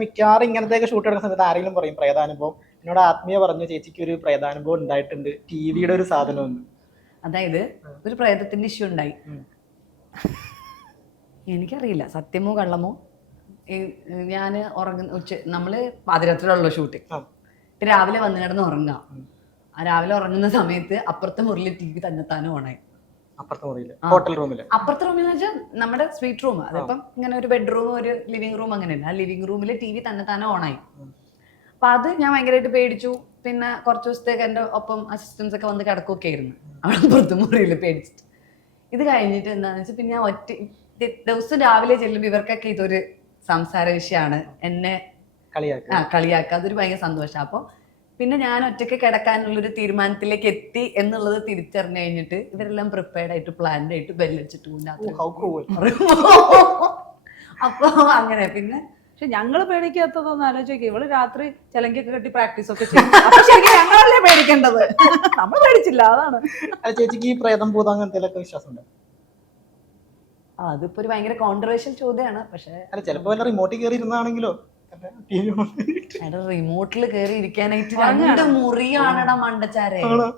മിക്കവാറും ഇങ്ങനത്തെയൊക്കെ ഷൂട്ട് എടുക്കുന്ന സമയത്ത് ആരെങ്കിലും പറയും പ്രേതാനുഭവം. എന്നോട് ആത്മീയ പറഞ്ഞു ചേച്ചിക്ക് ഒരു പ്രേതാനുഭവം ഉണ്ടായിട്ടുണ്ട്, ടിവിയുടെ ഒരു സാധനമൊന്നും. അതായത് ഒരു പ്രേതത്തിന്റെ ഇഷ്യൂ ഉണ്ടായി. എനിക്കറിയില്ല സത്യമോ കള്ളമോ. ഞാൻ നമ്മള് പാതിരാത്രിയിലുള്ള ഷൂട്ടിങ്. രാവിലെ വന്നു കിടന്ന് ഉറങ്ങാം. ആ രാവിലെ ഉറങ്ങുന്ന സമയത്ത് അപ്പുറത്തെ മുറിയിൽ ടി വി തന്നെത്താനും ഓണായി. അപ്പുറത്തെ റൂമിൽ വെച്ചാൽ നമ്മുടെ സ്വീറ്റ് റൂം. അതിപ്പം ഇങ്ങനെ ഒരു ബെഡ്റൂം ഒരു ലിവിംഗ് റൂം അങ്ങനെയല്ല. ആ ലിവിംഗ് റൂമിൽ ടി വി തന്നെ ഓണായി. അപ്പൊ അത് ഞാൻ ഭയങ്കരമായിട്ട് പേടിച്ചു. പിന്നെ കുറച്ച് ദിവസത്തേക്ക് എൻ്റെ ഒപ്പം അസിസ്റ്റൻസ് ഒക്കെ വന്ന് കിടക്കുകയൊക്കെ ആയിരുന്നു അവിടെ പുറത്ത് മുറിയിൽ പേടിച്ചിട്ട്. ഇത് കഴിഞ്ഞിട്ട് എന്താണെന്ന് വെച്ചാൽ പിന്നെ ഞാൻ ദിവസം രാവിലെ ചെല്ലുമ്പോൾ ഇവർക്കൊക്കെ ഇതൊരു സംസാര വിഷയമാണ്. എന്നെ കളിയാക്കുക. അതൊരു ഭയങ്കര സന്തോഷം. അപ്പോൾ പിന്നെ ഞാൻ ഒറ്റയ്ക്ക് കിടക്കാനുള്ളൊരു തീരുമാനത്തിലേക്ക് എത്തി എന്നുള്ളത് തിരിച്ചറിഞ്ഞു കഴിഞ്ഞിട്ട് ഇവരെല്ലാം പ്രിപ്പയർഡ് ആയിട്ട് പ്ലാൻഡ് ആയിട്ട് ബെല്ലടിച്ചിട്ട് അപ്പൊ അങ്ങനെ. പിന്നെ പക്ഷെ ഞങ്ങള് പേടിക്കാത്തതൊന്നും ആലോചിക്കുക. ഇവള് രാത്രി ചിലങ്കൊക്കെ കെട്ടി പ്രാക്ടീസ് ഒക്കെ ചെയ്യും. അപ്പൊ ശരിക്കും ഞങ്ങളല്ലേ പേടിക്കേണ്ടത്, നമ്മൾ പേടിച്ചില്ല. അതാണ്. ചേച്ചിക്ക് ഈ പ്രേതം ഭൂതം അങ്ങനത്തെ വിശ്വാസമുണ്ട്? അതിപ്പോ ഒരു ഭയങ്കര കോൺട്രവേഴ്ഷ്യൽ ചോദ്യമാണ്. പക്ഷെ ചിലപ്പോ റിമോട്ടിൽ കയറി ഇരുന്നാണെങ്കിലോ? റിമോട്ടിൽ കയറി ഇരിക്കാനായിട്ട് 2 മുറിയാണടാ മണ്ടച്ചാരെ.